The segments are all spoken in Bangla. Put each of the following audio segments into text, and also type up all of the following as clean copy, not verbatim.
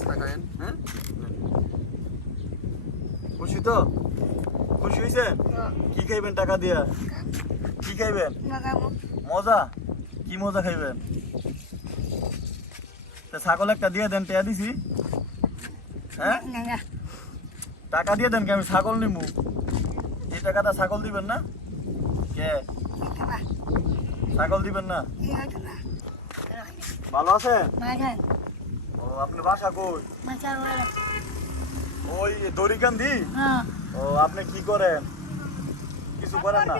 নাস্তা খায়েন। হ্যাঁ, খুশি তো? খুশি হয়েছেন? কি খাইবেন টাকা দিয়া? কি খাইবেন? মজা? কি মজা খাইবেন? ছাগল একটা দিয়ে দেন, টেয়া দিছি। হ্যাঁ, টাকা দিয়ে দেন, কে আমি ছাগল নিমু। এই টাকাটা ছাগল দিবেন না? কে ছাগল দিবেন না? ভালো আছে? ও, আপনি বাসা কই? ওই দড়িকান্দি? ও, আপনি কি করেন? কিছু করেন না?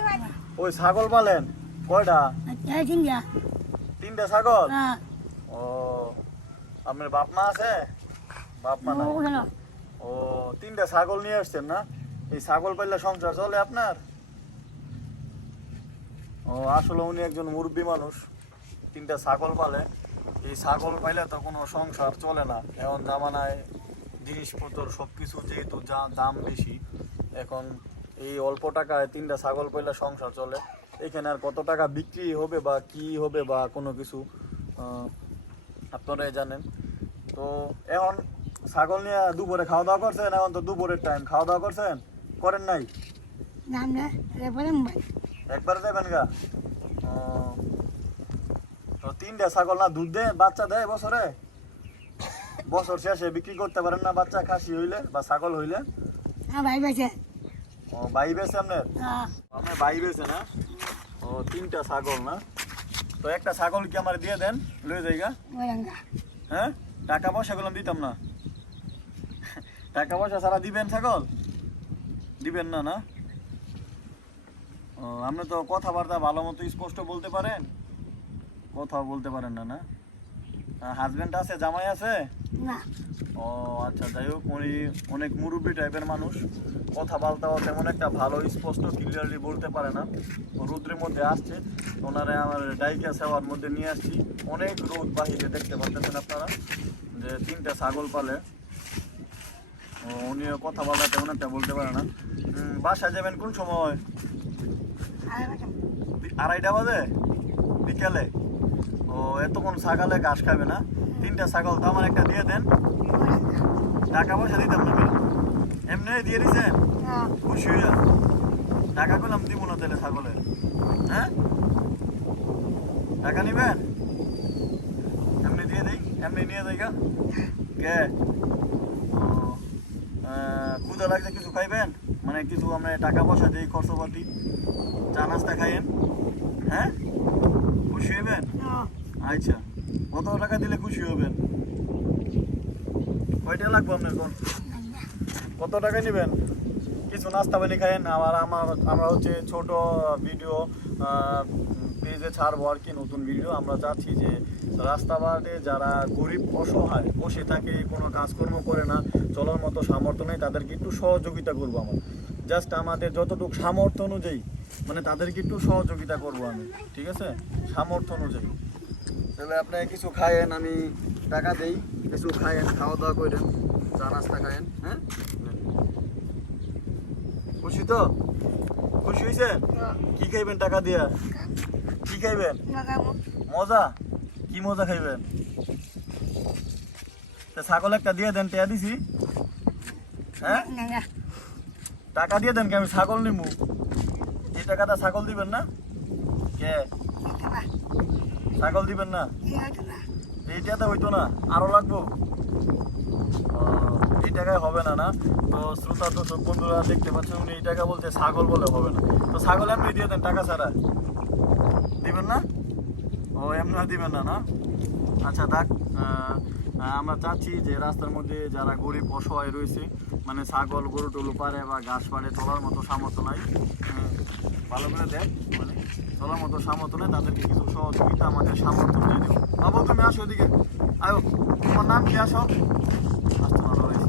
ওই ছাগল পালেন কয়টা? তিনটা ছাগল? ও, আপনার বাপ মা আছে? বাপ মা নাই? ও, তিনটা ছাগল নিয়ে আসছেন না? এই ছাগল পাইলে সংসার চলে আপনার? ও, আসলে উনি একজন মুরব্বী মানুষ, তিনটা ছাগল পালে। এই ছাগল পাইলে তো কোনো সংসার চলে না। এখন জামানায় জিনিসপত্র সবকিছু যেহেতু দাম বেশি, এখন এই অল্প টাকায় তিনটা ছাগল পাইলে সংসার চলে। এখানে আর কত টাকা বিক্রি হবে বা কি হবে বা কোনো কিছু আপনারাই জানেন। তো এখন ছাগল নিয়ে দুপুরে খাওয়া দাওয়া করছেন? এখন তো দুপুরের টাইম, খাওয়া দাওয়া করছেন? করেন নাই? একবারে যাবেন গা? তো তিনটা ছাগল না দুধ দেয়, বাচ্চা দেয় বছরে? বছর শেষে বিক্রি করতে পারেন না বাচ্চা, খাসি হইলে বা ছাগল হইলে? ও, ভাই বেছে আপনার? আপনার ভাই বেছে না? ও, তিনটা ছাগল না? তো একটা ছাগল কি আমার দিয়ে দেন, লয়ে যাইগা। হ্যাঁ, টাকা পয়সা গুলো দিতাম না। টাকা পয়সা ছাড়া দিবেন ছাগল? দিবেন না? না, ও, আপনি তো কথাবার্তা ভালো মতো স্পষ্ট বলতে পারেন, কথা বলতে পারেন না? না, হাজবেন্ড আছে, জামাই আছে? ও আচ্ছা, যাই হোক, উনি অনেক মুরব্বী টাইপের মানুষ, কথাবার্তাও তেমন একটা ভালো স্পষ্ট ক্লিয়ারলি বলতে পারে না। রোদ্রের মধ্যে আসছে, ওনারা আমার ডাইকা সেওয়ার মধ্যে নিয়ে আসছি। অনেক রোদ বাহিরে, দেখতে পাচ্ছেন আপনারা যে তিনটা ছাগল পালে। উনিও কথাবার্তা তেমন একটা বলতে পারে না। বাসায় যাবেন কোন সময়? 2:30 বাজে বিকেলে? ও, এতক্ষণ ছাগলে ঘাস খাবে না? তিনটা ছাগল তো আমার একটা দিয়ে দেন। টাকা পয়সা দিতাম না, এমনি দিয়ে দিচ্ছেন, খুশি হয়ে যান। টাকা করলাম দিব না তাহলে ছাগলের? হ্যাঁ, টাকা নিবেন? এমনি দিয়ে দিই, এমনি নিয়ে যাই গা। কে ক্ষুদা লাগছে, কিছু খাইবেন? মানে কিছু আমরা টাকা পয়সা দিই, খরচপাতি, চা নাস্তা খাইয়েন। হ্যাঁ, খুশি হবেন? আচ্ছা, কত টাকা দিলে খুশি হবেন? কয়টা লাগবে আপনার? কোন কত টাকা নেবেন? কিছু নাস্তা পানি খাইয়েন। আমরা হচ্ছে ছোট ভিডিও পেজে ছাড়বো আর কি, নতুন ভিডিও। আমরা চাচ্ছি যে রাস্তাঘাটে যারা গরিব অসহায় বসে থাকে, কোনো কাজকর্ম করে না, চলার মতো সামর্থ্য নেই, তাদেরকে একটু সহযোগিতা করবো। জাস্ট আমাদের যতটুকু সামর্থ্য অনুযায়ী, মানে তাদেরকে একটু সহযোগিতা করবো আমি, ঠিক আছে? সামর্থ্য অনুযায়ী। তাহলে আপনি কিছু খায়েন, আমি টাকা দেই, কিছু খায়েন, খাওয়া দাওয়া করেন, চা নাস্তা খায়েন। হ্যাঁ, খুশি তো? খুশি হয়েছেন? কি খাইবেন টাকা দিয়া? কি খাইবেন? মজা? কি মজা খাইবেন? ছাগল একটা দিয়ে দেন, টেয়া দিছি। হ্যাঁ, টাকা দিয়ে দেন, কে আমি ছাগল নিমু। এই টাকাটা ছাগল দিবেন না? কে ছাগল দিবেন না? এইটাতে হইতো না, আরো লাগবো? এই টাকায় হবে না? না, তো শ্রোতা দর্শক বন্ধুরা দেখতে পাচ্ছেন, উনি এই টাকা বলছে, ছাগল বলে হবে না। তো ছাগল এমনি দিয়ে দেন, টাকা ছাড়া দিবেন না? ও, এমনি দিবেন না? না, আচ্ছা, দেখ, আমরা চাচ্ছি যে রাস্তার মধ্যে যারা গরিব অসহায় রয়েছে, মানে ছাগল গরু টলু পারে বা ঘাস পারে, চলার মতো সামর্থ্য নাই, ভালো করে দেখ, মানে চলার মতো সামর্থ্য নেই, তাদেরকে কিছু সহযোগিতা আমাদের সামর্থ্য দিয়ে দেবো। বাবু, তুমি আসো ওদিকে, আয়ো, তোমার নাম কি? আসো, আসতে ভালো হয়েছে।